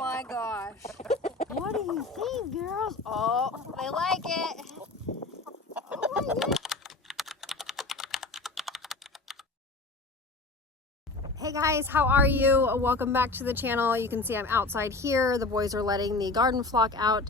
my gosh. What do you think, girls? Oh, they like it. Oh my goodness. Hey guys, how are you? Welcome back to the channel. You can see I'm outside here. The boys are letting the garden flock out.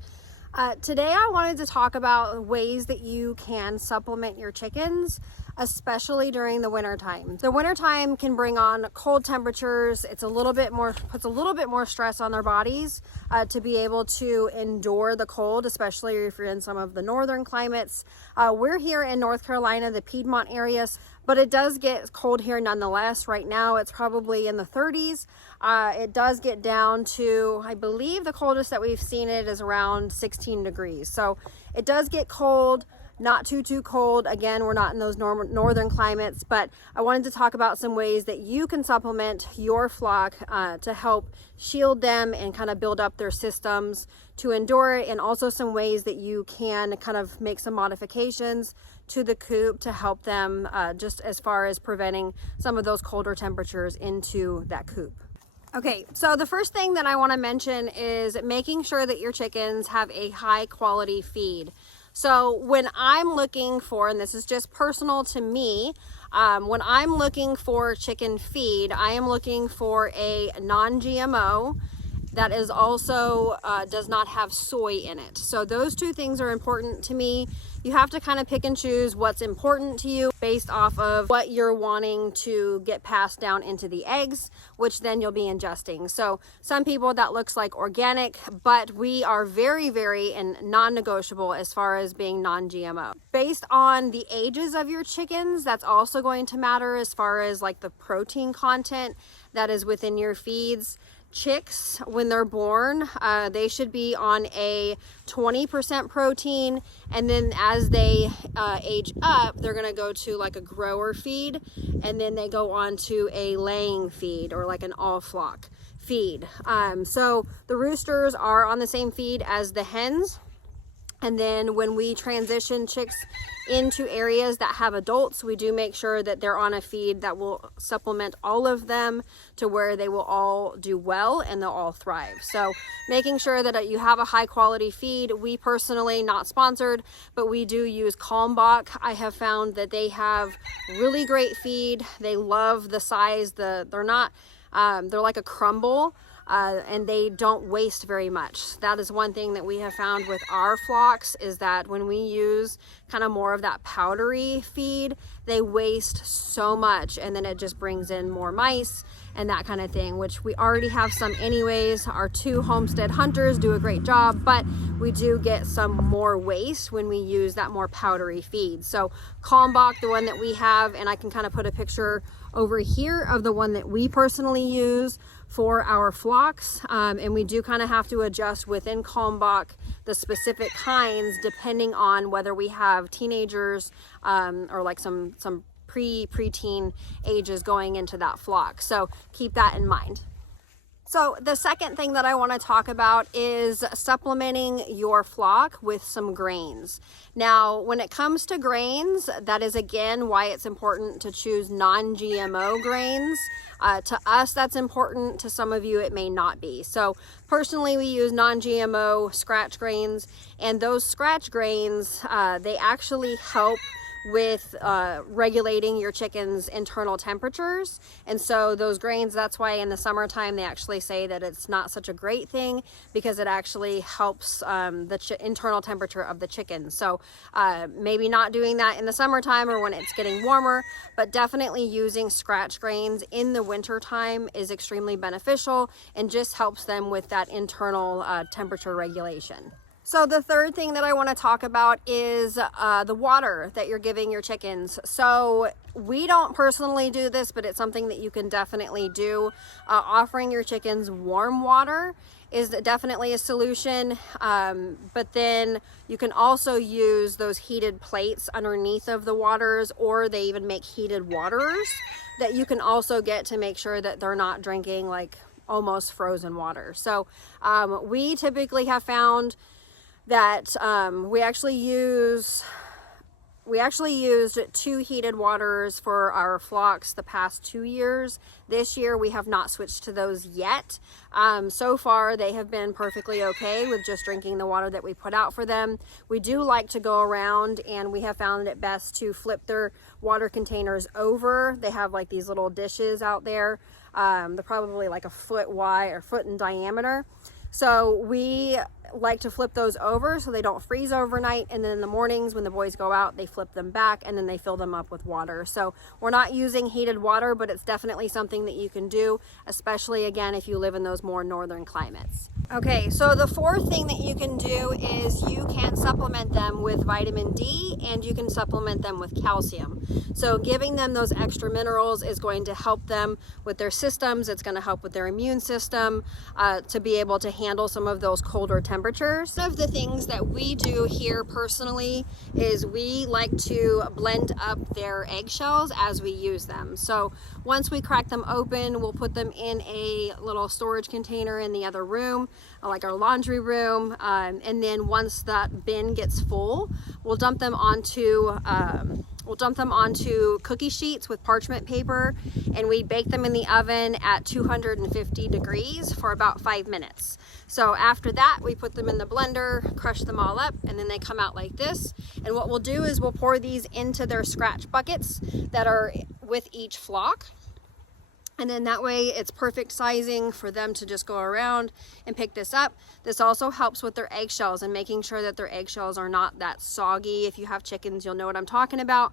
Today I wanted to talk about ways that you can supplement your chickens, especially during the winter time. The winter time can bring on cold temperatures. Puts a little bit more stress on their bodies to be able to endure the cold, especially if you're in some of the northern climates. We're here in North Carolina, the Piedmont area, but it does get cold here nonetheless. Right now it's probably in the 30s. It does get down to, I believe the coldest that we've seen it is around 16 degrees. So it does get cold, not too cold. Again, we're not in those northern climates, but I wanted to talk about some ways that you can supplement your flock to help shield them and kind of build up their systems to endure it, and also some ways that you can kind of make some modifications to the coop to help them just as far as preventing some of those colder temperatures into that coop. Okay, so the first thing that I want to mention is making sure that your chickens have a high quality feed. So when I'm looking for, and this is just personal to me, when I'm looking for chicken feed, I am looking for a non-GMO that is also does not have soy in it. So those two things are important to me. You have to kind of pick and choose what's important to you based off of what you're wanting to get passed down into the eggs, which then you'll be ingesting. So some people that looks like organic, but we are very and non-negotiable as far as being non-GMO. Based on the ages of your chickens, that's also going to matter as far as like the protein content that is within your feeds. Chicks, when they're born, they should be on a 20% protein, and then as they age up, they're going to go to like a grower feed, and then they go on to a laying feed or like an all flock feed. So the roosters are on the same feed as the hens. And then when we transition chicks into areas that have adults, we do make sure that they're on a feed that will supplement all of them to where they will all do well and they'll all thrive. So making sure that you have a high quality feed. We personally, not sponsored, but we do use Kalmbach. I have found that they have really great feed. They love the size. They're like a crumble. And they don't waste very much. That is one thing that we have found with our flocks, is that when we use kind of more of that powdery feed, they waste so much, and then it just brings in more mice and that kind of thing, which we already have some anyways. Our two Homestead hunters do a great job, but we do get some more waste when we use that more powdery feed. So Kalmbach, the one that we have, and I can kind of put a picture over here of the one that we personally use for our flocks, and we do kind of have to adjust within Kalmbach the specific kinds depending on whether we have teenagers or like some preteen ages going into that flock. So keep that in mind. So the second thing that I want to talk about is supplementing your flock with some grains. Now, when it comes to grains, that is again why it's important to choose non-GMO grains. To us, that's important. To some of you, it may not be. So personally, we use non-GMO scratch grains, and those scratch grains, they actually help with regulating your chicken's internal temperatures. And so those grains, that's why in the summertime they actually say that it's not such a great thing, because it actually helps the internal temperature of the chicken. So maybe not doing that in the summertime or when it's getting warmer, but definitely using scratch grains in the winter time is extremely beneficial and just helps them with that internal temperature regulation. So the third thing that I want to talk about is the water that you're giving your chickens. So we don't personally do this, but it's something that you can definitely do. Offering your chickens warm water is definitely a solution, but then you can also use those heated plates underneath of the waters, or they even make heated waterers that you can also get to make sure that they're not drinking like almost frozen water. So we typically have found that we We actually used 2 heated waters for our flocks the past 2 years. This year we have not switched to those yet. So far they have been perfectly okay with just drinking the water that we put out for them. We do like to go around, and we have found it best to flip their water containers over. They have like these little dishes out there. They're probably like a foot wide or foot in diameter. So we like to flip those over so they don't freeze overnight, and then in the mornings when the boys go out, they flip them back and then they fill them up with water. So we're not using heated water, but it's definitely something that you can do, especially again if you live in those more northern climates. Okay, so the fourth thing that you can do is you can supplement them with vitamin D, and you can supplement them with calcium. So giving them those extra minerals is going to help them with their systems. It's going to help with their immune system to be able to handle some of those colder temperatures. One of the things that we do here personally is we like to blend up their eggshells as we use them. So once we crack them open, we'll put them in a little storage container in the other room, like our laundry room, and then once that bin gets full, we'll dump them onto cookie sheets with parchment paper, and we bake them in the oven at 250 degrees for about 5 minutes. So after that, we put them in the blender, crush them all up, and then they come out like this. And what we'll do is we'll pour these into their scratch buckets that are with each flock. And then that way it's perfect sizing for them to just go around and pick this up. This also helps with their eggshells and making sure that their eggshells are not that soggy. If you have chickens, you'll know what I'm talking about.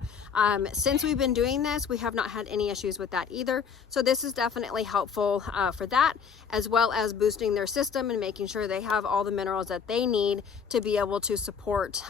Since we've been doing this, we have not had any issues with that either. So this is definitely helpful for that, as well as boosting their system and making sure they have all the minerals that they need to be able to support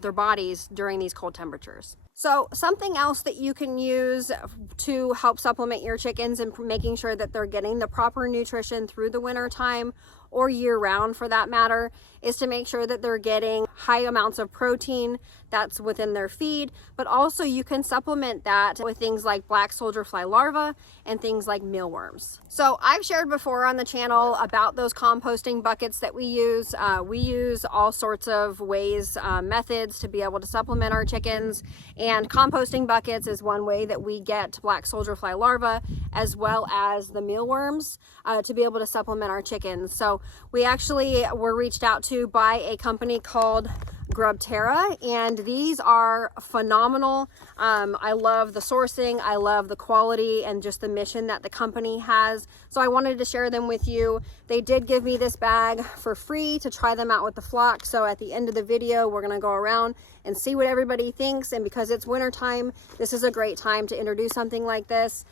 their bodies during these cold temperatures. So something else that you can use to help supplement your chickens and making sure that they're getting the proper nutrition through the winter time, or year round for that matter, is to make sure that they're getting high amounts of protein that's within their feed, but also you can supplement that with things like black soldier fly larvae and things like mealworms. So I've shared before on the channel about those composting buckets that we use. We use all sorts of ways, methods to be able to supplement our chickens, and composting buckets is one way that we get black soldier fly larvae as well as the mealworms to be able to supplement our chickens. So we actually were reached out to by a company called Grubterra, and these are phenomenal. I love the sourcing, I love the quality, and just the mission that the company has. So I wanted to share them with you. They did give me this bag for free to try them out with the flock. So at the end of the video, we're gonna go around and see what everybody thinks. And because it's winter time, this is a great time to introduce something like this.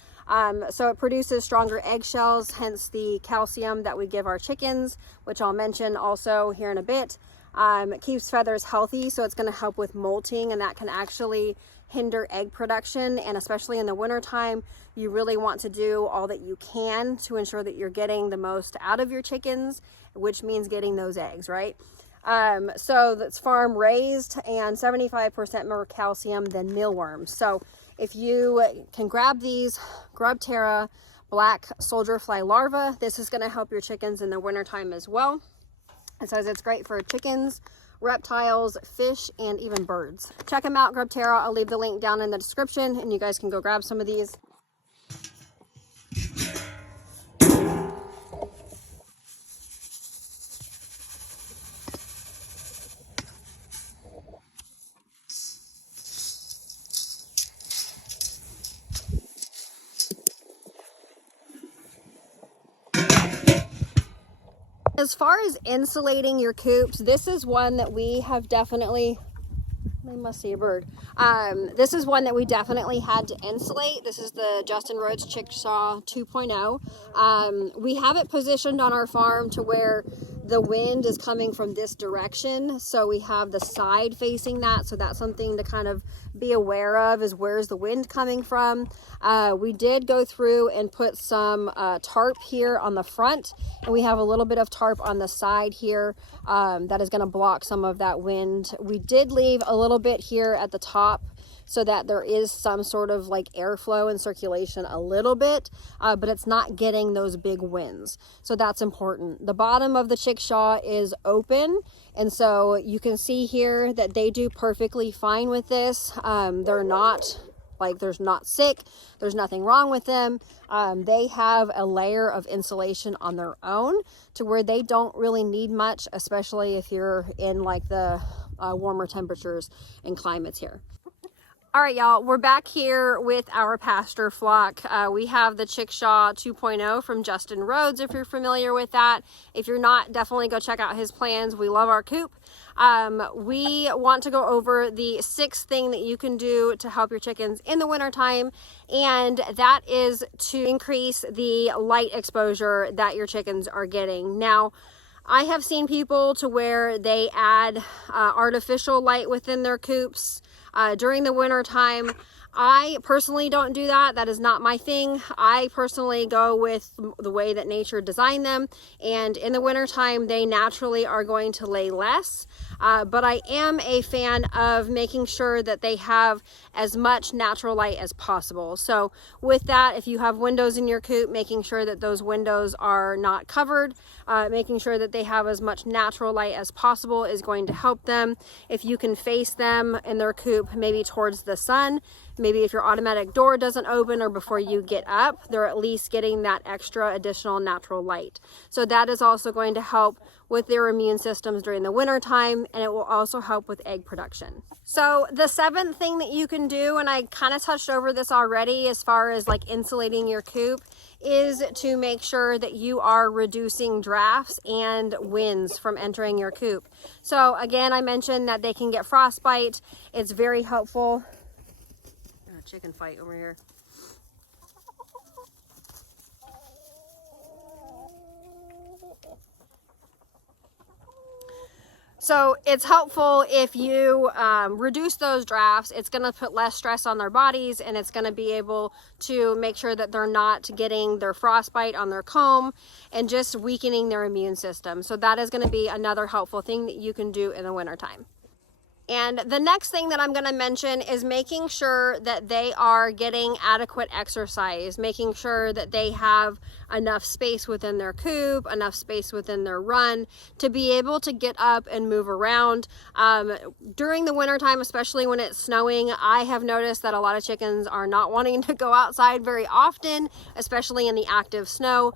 So it produces stronger eggshells, hence the calcium that we give our chickens, which I'll mention also here in a bit. It keeps feathers healthy, so it's going to help with molting, and that can actually hinder egg production. And especially in the winter time, you really want to do all that you can to ensure that you're getting the most out of your chickens, which means getting those eggs, right? So that's farm raised and 75% more calcium than mealworms. So if you can grab these Grubterra black soldier fly larvae, this is going to help your chickens in the wintertime as well. It says it's great for chickens, reptiles, fish, and even birds. Check them out, Grubterra. I'll leave the link down in the description, and you guys can go grab some of these. As far as insulating your coops, this is one that we have definitely, they must see a bird. This is one that we definitely had to insulate. This is the Justin Rhodes Chicksaw 2.0. We have it positioned on our farm to where the wind is coming from this direction. So we have the side facing that. So that's something to kind of be aware of, is where's the wind coming from. We did go through and put some tarp here on the front, and we have a little bit of tarp on the side here that is going to block some of that wind. We did leave a little bit here at the top so that there is some sort of like airflow and circulation a little bit, but it's not getting those big winds. So that's important. The bottom of the chickshaw is open, and so you can see here that they do perfectly fine with this. They're not like, there's not sick, there's nothing wrong with them. They have a layer of insulation on their own to where they don't really need much, especially if you're in like the warmer temperatures and climates here. All right, y'all, we're back here with our pasture flock. We have the Chickshaw 2.0 from Justin Rhodes, if you're familiar with that. If you're not, definitely go check out his plans. We love our coop. We want to go over the 6th thing that you can do to help your chickens in the wintertime, and that is to increase the light exposure that your chickens are getting. Now, I have seen people to where they add artificial light within their coops during the winter time. I personally don't do that. That is not my thing. I personally go with the way that nature designed them, and in the wintertime they naturally are going to lay less, but I am a fan of making sure that they have as much natural light as possible. So with that, if you have windows in your coop, making sure that those windows are not covered, making sure that they have as much natural light as possible is going to help them. If you can face them in their coop maybe towards the sun, maybe if your automatic door doesn't open or before you get up, they're at least getting that extra additional natural light. So that is also going to help with their immune systems during the winter time, and it will also help with egg production. So the 7th thing that you can do, and I kind of touched over this already as far as like insulating your coop, is to make sure that you are reducing drafts and winds from entering your coop. So again, I mentioned that they can get frostbite. It's very helpful. Chicken fight over here. So it's helpful if you reduce those drafts. It's going to put less stress on their bodies, and it's going to be able to make sure that they're not getting their frostbite on their comb and just weakening their immune system. So that is going to be another helpful thing that you can do in the wintertime. And the next thing that I'm going to mention is making sure that they are getting adequate exercise, making sure that they have enough space within their coop, enough space within their run to be able to get up and move around. During the wintertime, especially when it's snowing, I have noticed that a lot of chickens are not wanting to go outside very often, especially in the active snow.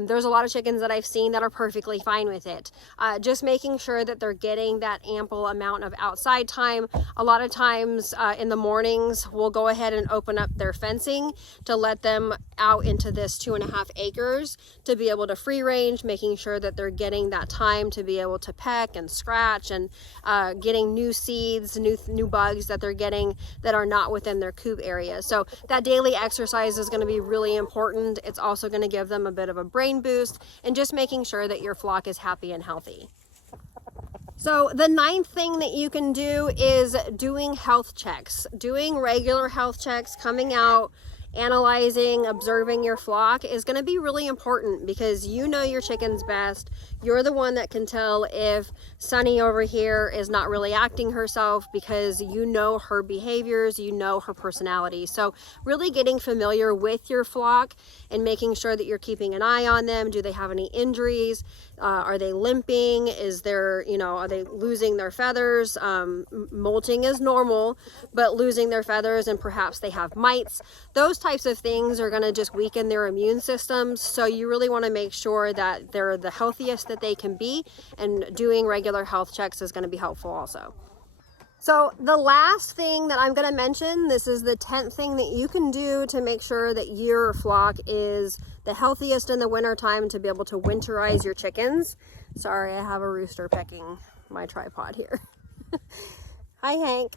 There's a lot of chickens that I've seen that are perfectly fine with it. Just making sure that they're getting that ample amount of outside time. A lot of times in the mornings, we'll go ahead and open up their fencing to let them out into this 2.5 acres to be able to free range, making sure that they're getting that time to be able to peck and scratch and getting new seeds, new bugs that they're getting that are not within their coop area. So that daily exercise is going to be really important. It's also going to give them a bit of a brain boost, and just making sure that your flock is happy and healthy. So the 9th thing that you can do is doing health checks, doing regular health checks, coming out, analyzing, observing your flock is going to be really important, because you know your chickens best. You're the one that can tell if Sunny over here is not really acting herself, because you know her behaviors, you know her personality. So really getting familiar with your flock and making sure that you're keeping an eye on them. Do they have any injuries? Are they limping? Is there, are they losing their feathers? Molting is normal, but losing their feathers and perhaps they have mites. Those types of things are going to just weaken their immune systems. So you really want to make sure that they're the healthiest that they can be, and doing regular health checks is going to be helpful also. So the last thing that I'm going to mention, this is the 10th thing that you can do to make sure that your flock is the healthiest in the wintertime to be able to winterize your chickens. Sorry, I have a rooster pecking my tripod here. Hi, Hank.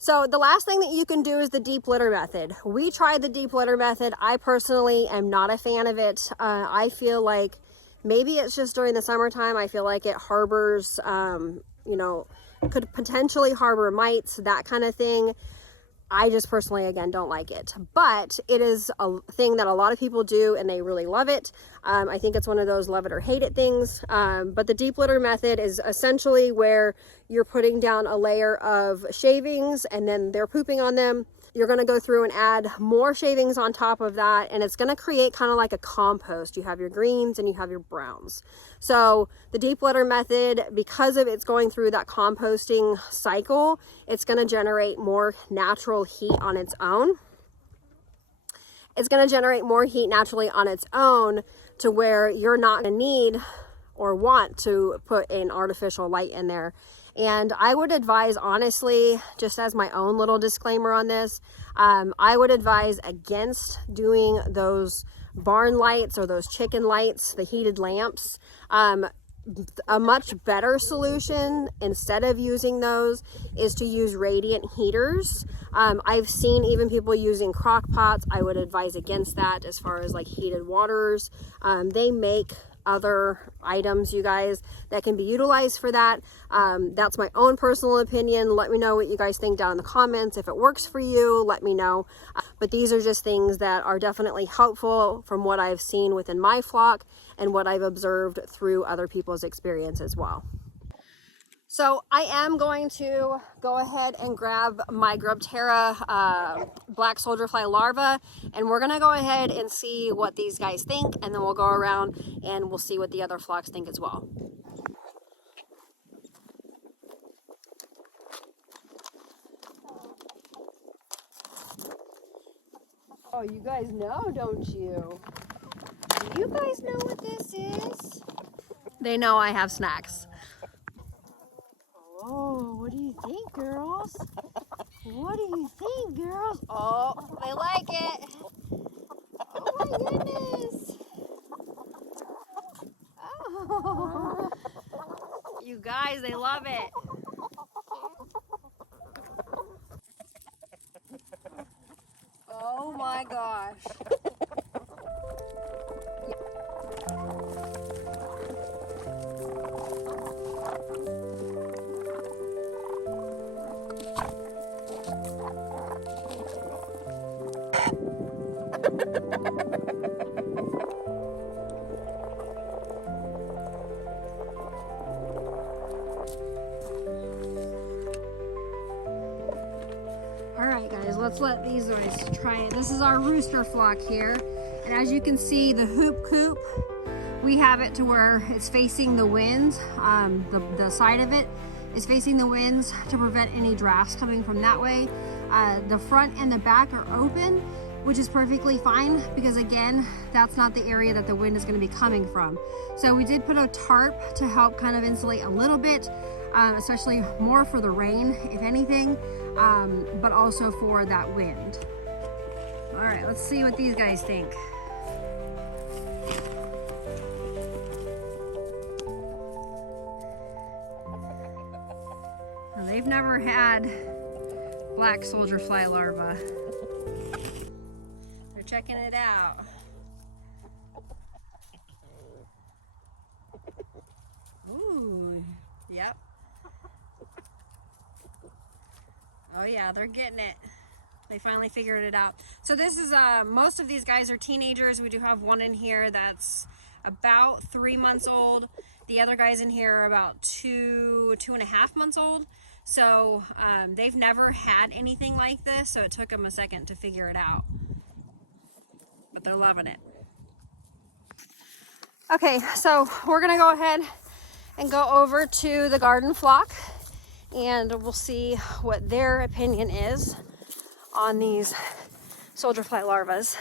So the last thing that you can do is the deep litter method. We tried the deep litter method. I personally am not a fan of it. I feel like maybe it's just during the summertime. I feel like it harbors, could potentially harbor mites, that kind of thing. I just personally, again, don't like it, but it is a thing that a lot of people do and they really love it. I think it's one of those love it or hate it things. But the deep litter method is essentially where you're putting down a layer of shavings and then they're pooping on them. You're going to go through and add more shavings on top of that, and it's going to create kind of like a compost. You have your greens and you have your browns. So the deep litter method, because of it's going through that composting cycle, it's going to generate more natural heat on its own. It's going to generate more heat naturally on its own to where you're not going to need or want to put an artificial light in there. And I would advise, honestly, just as my own little disclaimer on this, I would advise against doing those barn lights or those chicken lights, the heated lamps. A much better solution instead of using those is to use radiant heaters. I've seen even people using crock pots. I would advise against that as far as like heated waters. They make other items, you guys, that can be utilized for that. That's my own personal opinion. Let me know what you guys think down in the comments. If it works for you, let me know. But these are just things that are definitely helpful from what I've seen within my flock and what I've observed through other people's experience as well. So I am going to go ahead and grab my grubterra black soldier fly larva, and we're going to go ahead and see what these guys think, and then we'll go around and we'll see what the other flocks think as well. Oh, you guys know, don't you? Do you guys know what this is? They know I have snacks. Oh, what do you think, girls? What do you think, girls? Oh, they like it. Oh my goodness. Oh. You guys, they love it. Oh my gosh. Alright guys, let's let these guys try it. This is our rooster flock here. And as you can see, the hoop coop, we have it to where it's facing the winds. The side of it is facing the winds to prevent any drafts coming from that way. The front and the back are open, which is perfectly fine because again, that's not the area that the wind is going to be coming from. So we did put a tarp to help kind of insulate a little bit, especially more for the rain, if anything, but also for that wind. All right, let's see what these guys think. Now, they've never had black soldier fly larva. They're checking it out. Ooh, yep. Oh yeah, they're getting it. They finally figured it out. So this is, most of these guys are teenagers. We do have one in here that's about 3 months old. The other guys in here are about 2.5 months old. So they've never had anything like this, so it took them a second to figure it out. But they're loving it. Okay, so we're gonna go ahead and go over to the garden flock and we'll see what their opinion is on these soldier fly larvas.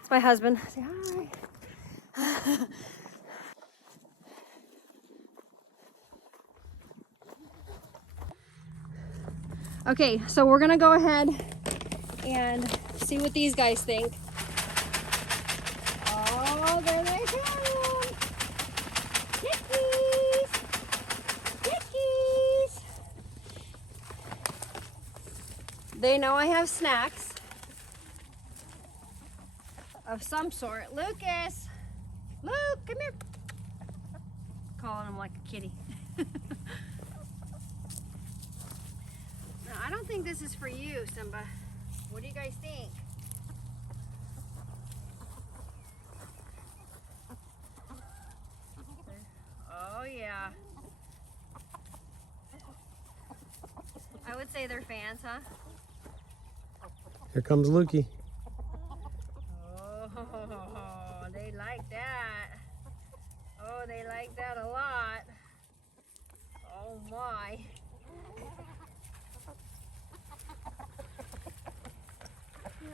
It's my husband. Say hi. Okay, so we're gonna go ahead and see what these guys think. Oh, there they come! Chickies! Chickies! They know I have snacks of some sort. Lucas! Luke, come here! Calling him like a kitty. No, I don't think this is for you, Simba. What do you guys think? Oh yeah. I would say they're fans, huh? Here comes Lukey. Oh, they like that. Oh, they like that a lot. Oh my. You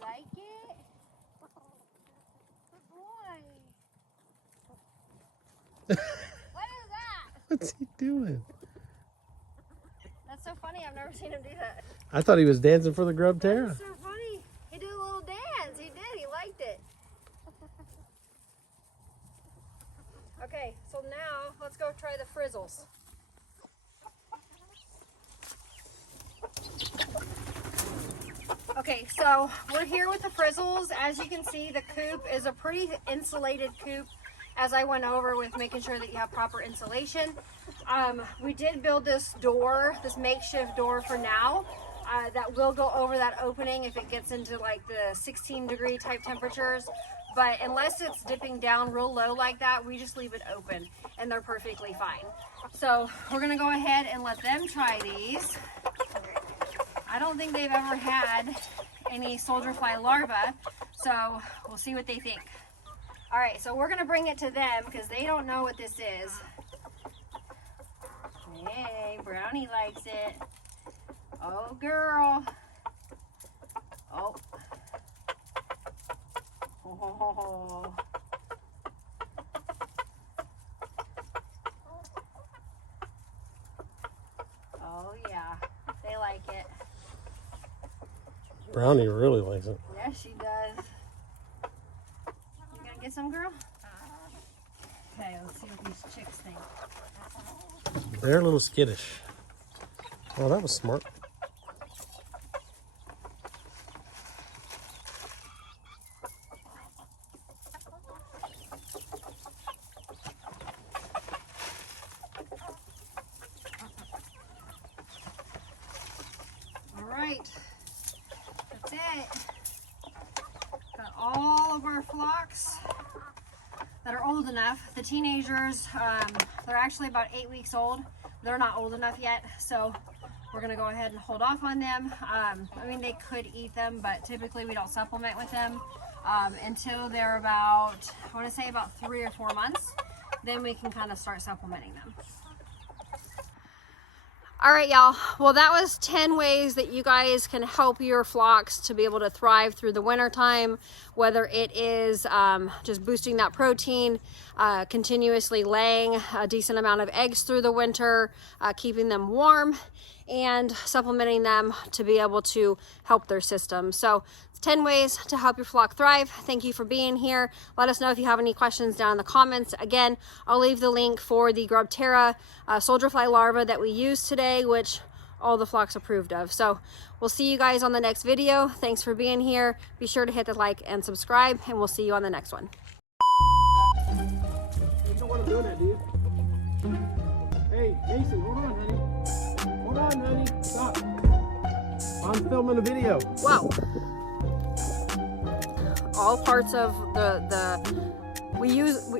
like it? Good boy. What is that? What's he doing? That's so funny. I've never seen him do that. I thought he was dancing for the grubterra. That's so funny. He did a little dance. He did. He liked it. Okay, so now let's go try the frizzles. Okay, so we're here with the frizzles. As you can see, the coop is a pretty insulated coop, as I went over with making sure that you have proper insulation. We did build this door, this makeshift door for now, that will go over that opening if it gets into like the 16-degree type temperatures. But unless it's dipping down real low like that, we just leave it open and they're perfectly fine. So we're gonna go ahead and let them try these. I don't think they've ever had any soldier fly larvae, so we'll see what they think. All right, so we're gonna bring it to them because they don't know what this is. Hey, Brownie likes it. Oh, girl. Oh. Oh. Oh, yeah, they like it. Brownie really likes it. Yes, she does. You gonna get some, girl? Okay, let's see what these chicks think. They're a little skittish. Oh, that was smart. All right, that's it. Got all of our flocks that are old enough. The teenagers, they're actually about 8 weeks old. They're not old enough yet, so we're gonna go ahead and hold off on them. I mean, they could eat them, but typically we don't supplement with them until they're about, I wanna say about 3 or 4 months. Then we can kind of start supplementing them. All right, y'all. Well, that was 10 ways that you guys can help your flocks to be able to thrive through the winter time, whether it is just boosting that protein, continuously laying a decent amount of eggs through the winter, keeping them warm, and supplementing them to be able to help their system. So 10 ways to help your flock thrive. Thank you for being here. Let us know if you have any questions down in the comments. Again, I'll leave the link for the grubterra soldier fly larva that we used today, which all the flocks approved of. So we'll see you guys on the next video. Thanks for being here. Be sure to hit the like and subscribe, and we'll see you on the next one. You don't want to do that, do you? Hey, Mason, hold on, honey. Hold on, honey. Stop. I'm filming a video. Wow. All parts of we use